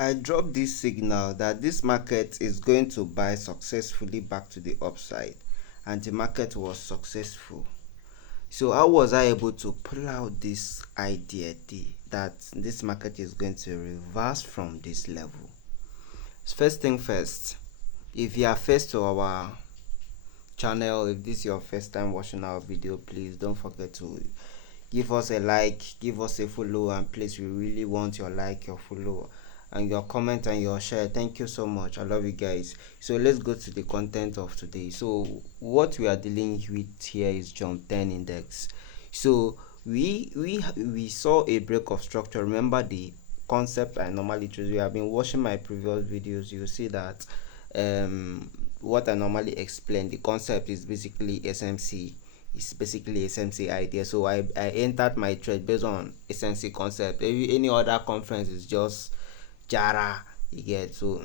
I dropped this signal that this market is going to buy successfully back to the upside, and the market was successful. So how was I able to pull out this idea that this market is going to reverse from this level? First thing first, if you are first to our channel, if this is your first time watching our video, please don't forget to give us a like, give us a follow, and please, we really want your like, your follow, and your comment and your share. Thank you so much. I love you guys. So let's go to the content of today. So what we are dealing with here is jump 10 index. So we saw a break of structure. Remember the concept I normally choose. You have been watching my previous videos, you see that what I normally explain, the concept is basically SMC. It's basically SMC idea. So I entered my trade based on SMC concept. Any other conference is just Jara, you get. So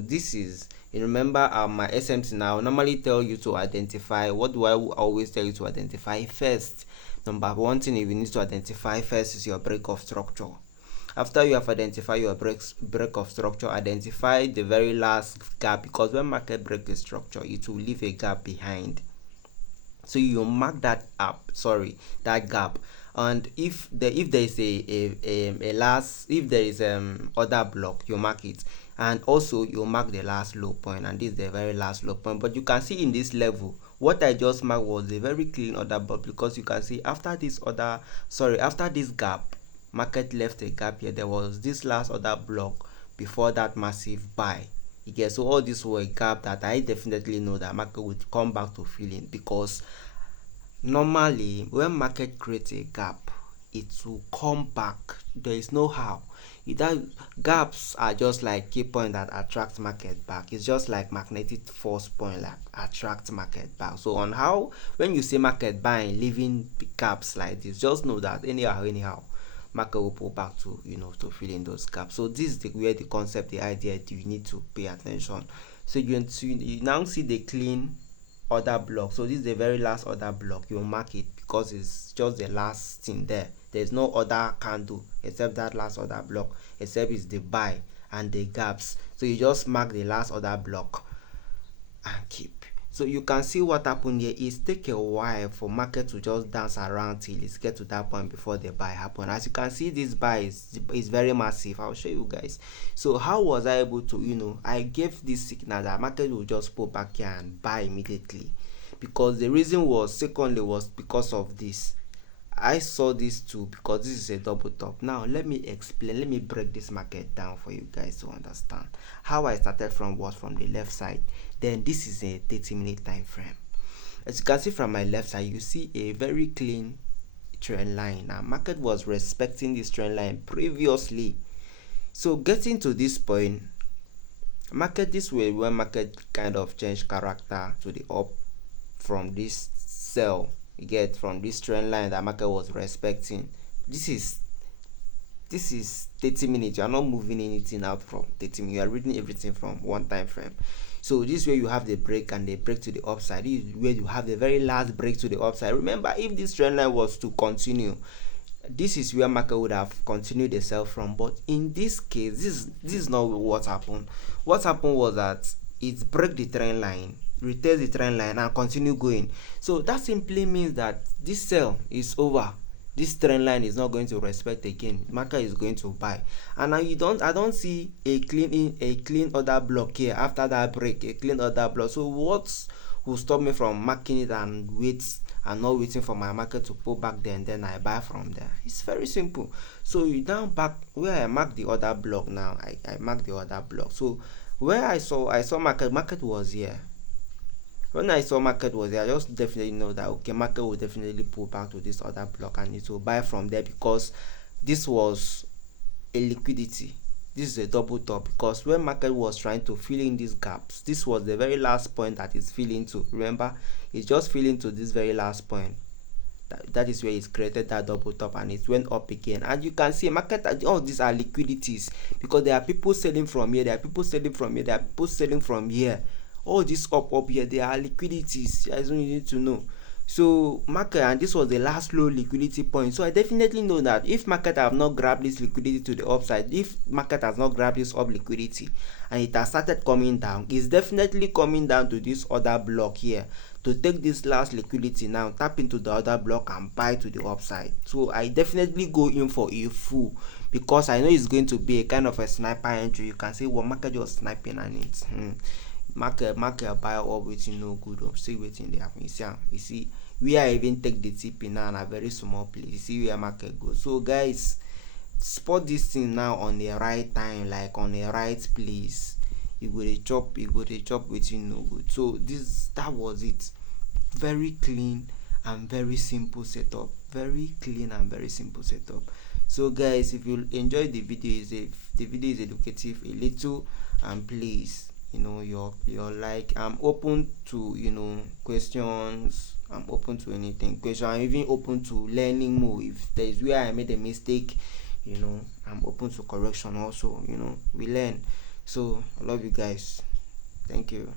this is, you remember my SMC now normally tell you to identify. What do I always tell you to identify first? Number one thing you need to identify first is your break of structure. After you have identified your break of structure, identify the very last gap, because when market break the structure, it will leave a gap behind. So you mark that gap, and if there is a last, if there is other block, you mark it, and also you mark the last low point, and this is the very last low point. But you can see in this level, what I just marked was a very clean order block, because you can see after this gap, market left a gap here. There was this last order block before that massive buy. Again, so all this were a gap that I definitely know that market would come back to filling, because normally when market creates a gap, it will come back. There is no how. That gaps are just like key point that attract market back. It's just like magnetic force point that attract market back. So on how, when you see market buying, leaving gaps like this, just know that anyhow market will pull back to to fill in those gaps. So this is where the concept, the idea, you need to pay attention. So you now see the clean order block. So this is the very last order block. You mark it because it's just the last thing there. There's no other candle except that last order block, except it's the buy and the gaps. So you just mark the last order block and keep. So you can see what happened here is take a while for market to just dance around till it get to that point before the buy happen. As you can see, this buy is very massive. I'll show you guys. So how was I able to, I gave this signal that market will just pull back here and buy immediately, because the reason was, secondly, was because of this. I saw this too, because this is a double top. Now let me explain, let me break this market down for you guys to understand how I started from the left side. Then this is a 30-minute time frame. As you can see from my left side, you see a very clean trend line. Now market was respecting this trend line previously. So getting to this point, this way when market kind of changed character to the up from this sell, you get, from this trend line that market was respecting. This is 30 minutes. You are not moving anything out from 30 minutes. You are reading everything from one time frame. So this way you have the break and the break to the upside. This is where you have the very last break to the upside. Remember, if this trend line was to continue, this is where market would have continued the sell from. But in this case, this is not what happened. What happened was that it broke the trend line, retest the trend line, and continue going. So that simply means that this sell is over. This trend line is not going to respect again. Market is going to buy, and now I don't see a clean order block here after that break, a clean order block. So what will stop me from marking it and not waiting for my market to pull back there, and then I buy from there? It's very simple. So you down back where I mark the order block. Now I mark the order block. So where I saw market was here. When I saw market was there, I just definitely know that okay, market will definitely pull back to this other block and it will buy from there, because this was a liquidity. This is a double top, because when market was trying to fill in these gaps, this was the very last point that it's filling to. Remember, it's just filling to this very last point. That is where it's created that double top, and it went up again. And you can see market, all these are liquidities, because there are people selling from here, there are people selling from here, there are people selling from here. All this up here, they are liquidities. I don't need to know. So market, and this was the last low liquidity point. So I definitely know that if market have not grabbed this liquidity to the upside, if market has not grabbed this up liquidity and it has started coming down, it's definitely coming down to this order block here to take this last liquidity now, tap into the order block and buy to the upside. So I definitely go in for a full, because I know it's going to be a kind of a sniper entry. You can say, well, market just sniping and it's market buy up wetin no good up, see wetin dey happen. You see where I even take the TP now na very small place. You see where market go. So guys, spot this thing now on the right time, like on the right place. You go dey chop wetin no good. So that was it. Very clean and very simple setup. Very clean and very simple setup. So guys, if you enjoy the video, the video is educative a little, and please, your like, I'm open to questions. I'm open to anything question. I'm even open to learning more. If there is where I made a mistake, I'm open to correction also. We learn. So I love you guys. Thank you.